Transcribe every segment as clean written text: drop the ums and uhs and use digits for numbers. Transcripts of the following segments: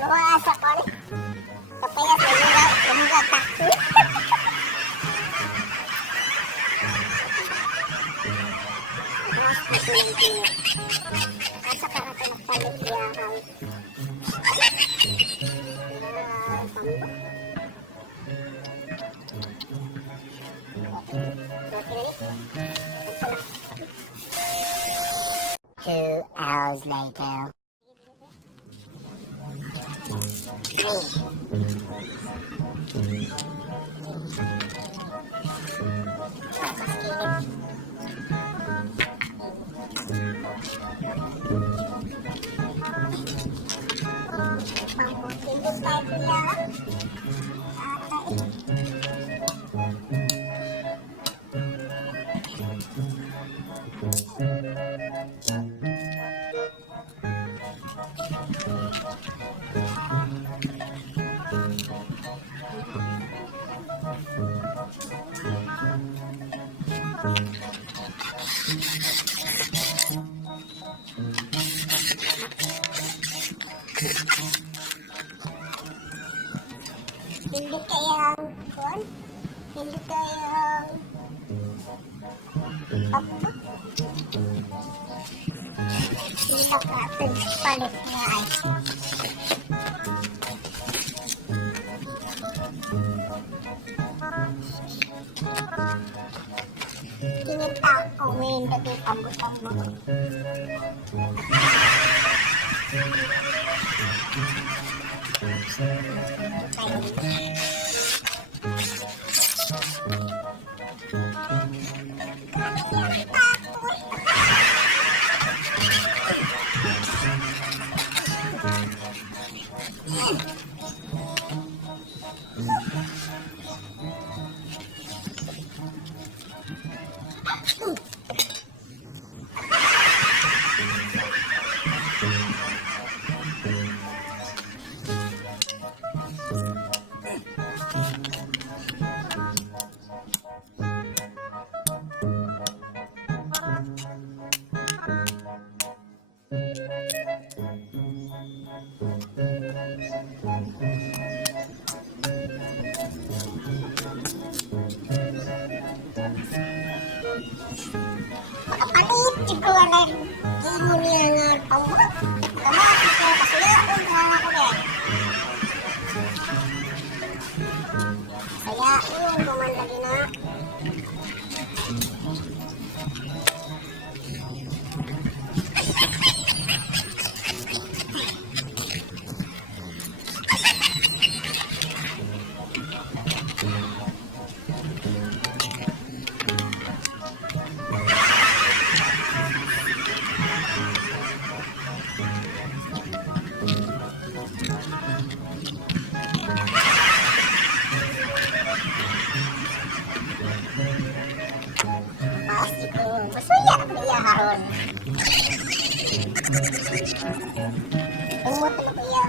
Luas ako. Kapaya sa mga taxi. Asa ka na nagpalit niya ako. Two hours later. Hindi kayang kuwan? Hindi kayang apa? Hindi ka kapag palit nga ay. Kinita ko ngayon dati pambut-pambut. Kaya yun, buman lagi na. Pasti ko. Masuya ko iya haron. Umot na ko iya.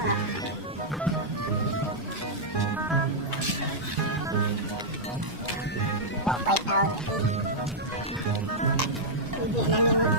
Papay tao. Hindi na nimo.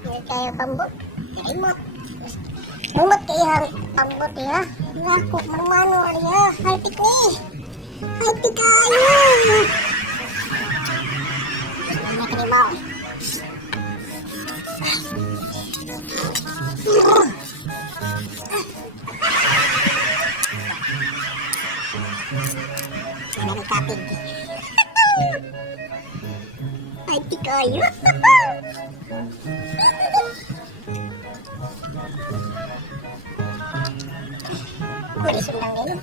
Hindi tayo pambot. Imot. Umot kayo pambot ya. Naku, mano ya. Haltik ni. Haltik kayo. Ano kanibaw? Ano kapig? Haltik kayo. Boleh sundang dulu.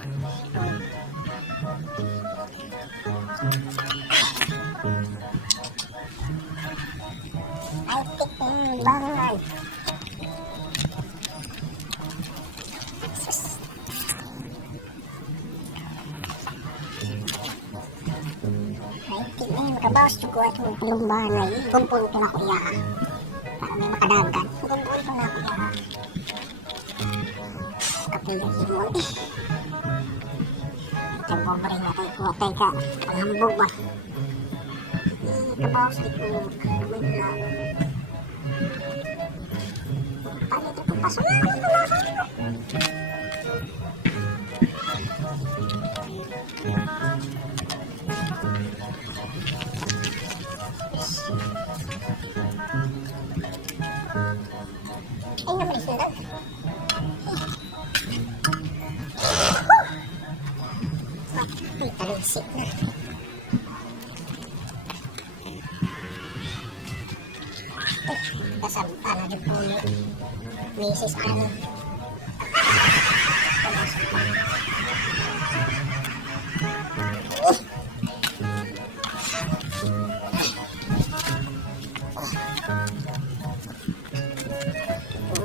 Altik banget. Altik nih, makabawas juga itong lumbahan na yun. Gumpun ko na kuya. Para may makadagan. Gumpun ko na kuya. Kapilya himon eh. Ito po ba rin natin kung atay ka ang hambog ba? Kabawas ito may na. Palit ito pasunod ito na. Ay naman isundan. Ay, talisik na. Kasampa na din po ni Mrs. Ano.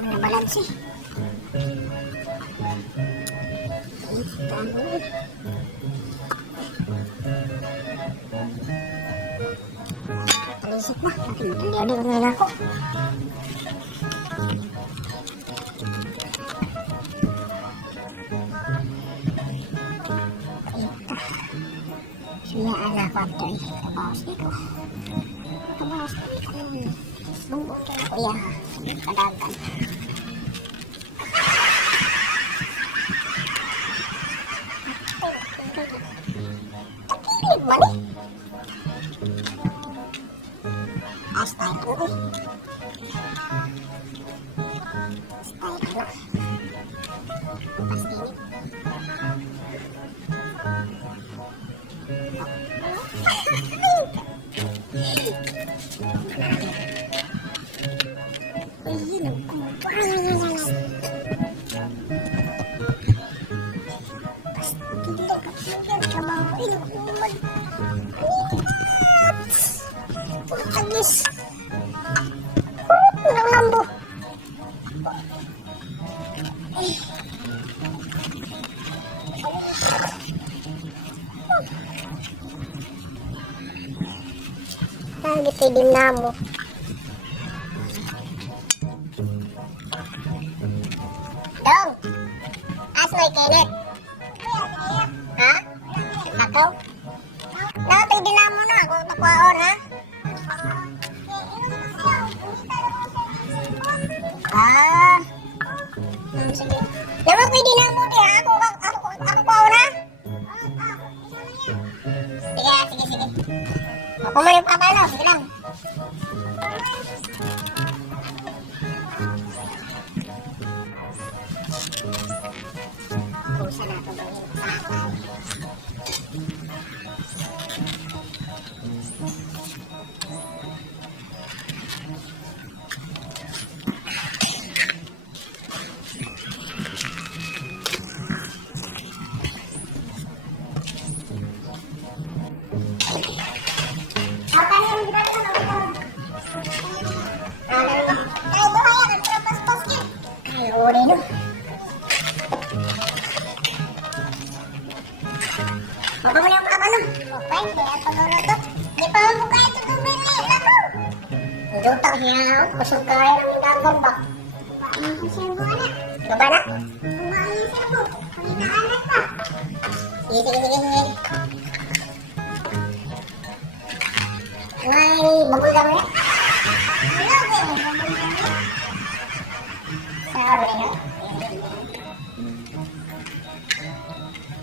Nabalansi. Talisik na. Matindi-adi na ako. Siya anak ko ito. Kabawas dito. Kabawas dito. Bumbong ka na kuya. Kadagan. Takilid man eh. Style ko eh. Style ko na. Pastinit. Uy, yun ang kumpang. Pastinit ka pinag trabaho ko. Inuman. Putagis. Ang lambo. Gitidim na mo. Dong! As may kinet. Ha? Ikaw? Dapat dinamo na ako nakuhaon ha. Ah. Sige. Dapat may dinamo di ha. Ako kuhaon ha. Sige. Ako mo yung papalo. Sige lang. Kusa na ito ba yun? Baka mo yung kapalo. Okay, kaya pagluluto. Di pa mo kaya ito tumili. Lako. Luto niya. Kusog kaya ng dagong ba? Ang serbo na. Gaba na? Kumain yung serbo. Pagkaanan pa. Sige. Ay, bagul kami. Sorry na.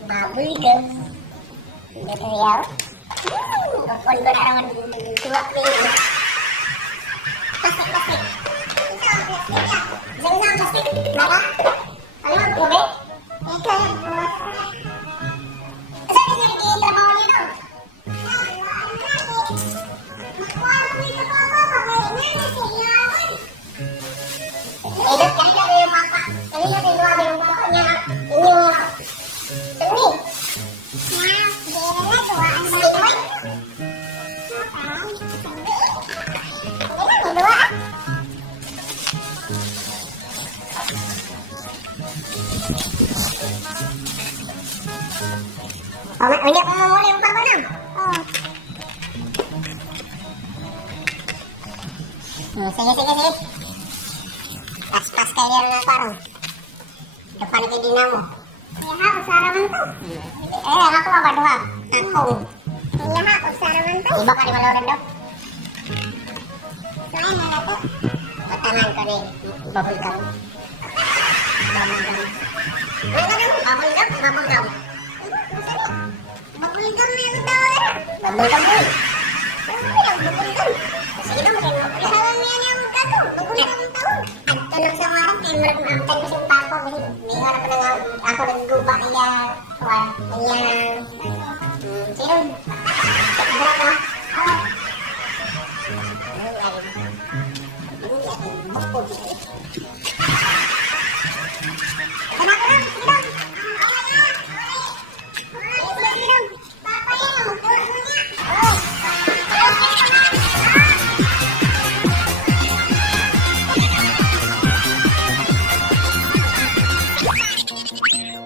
Bagul kami. Dito yaw. Kapon ko na naman tuwak dito. Plastik. Isang plastik. Naka? Ano ang ube? Ito yan. Saan yung trabaho nito? Edot ka na yung mapa. Kanina tinuwabi yung mapa niya. Inyong tuni. Ulit mo muna yung papa na. Sige. Pas kayo na parang. Depan kayo din mo. Iya, usaraman to. Ako mabaduha. Ako. Iya, usaraman to. Iba ka di maloran daw. Saan na nato? Tatangan ko rin. Bubble gum. Bubble gum na yung daw. Bubble gum boy. Sige daw, isalan niya niya ang gato. Bubble gum daw. Tulog sa mga kay maramang tayo sa pako. May harap na nga ako nagguba kaya. Sino?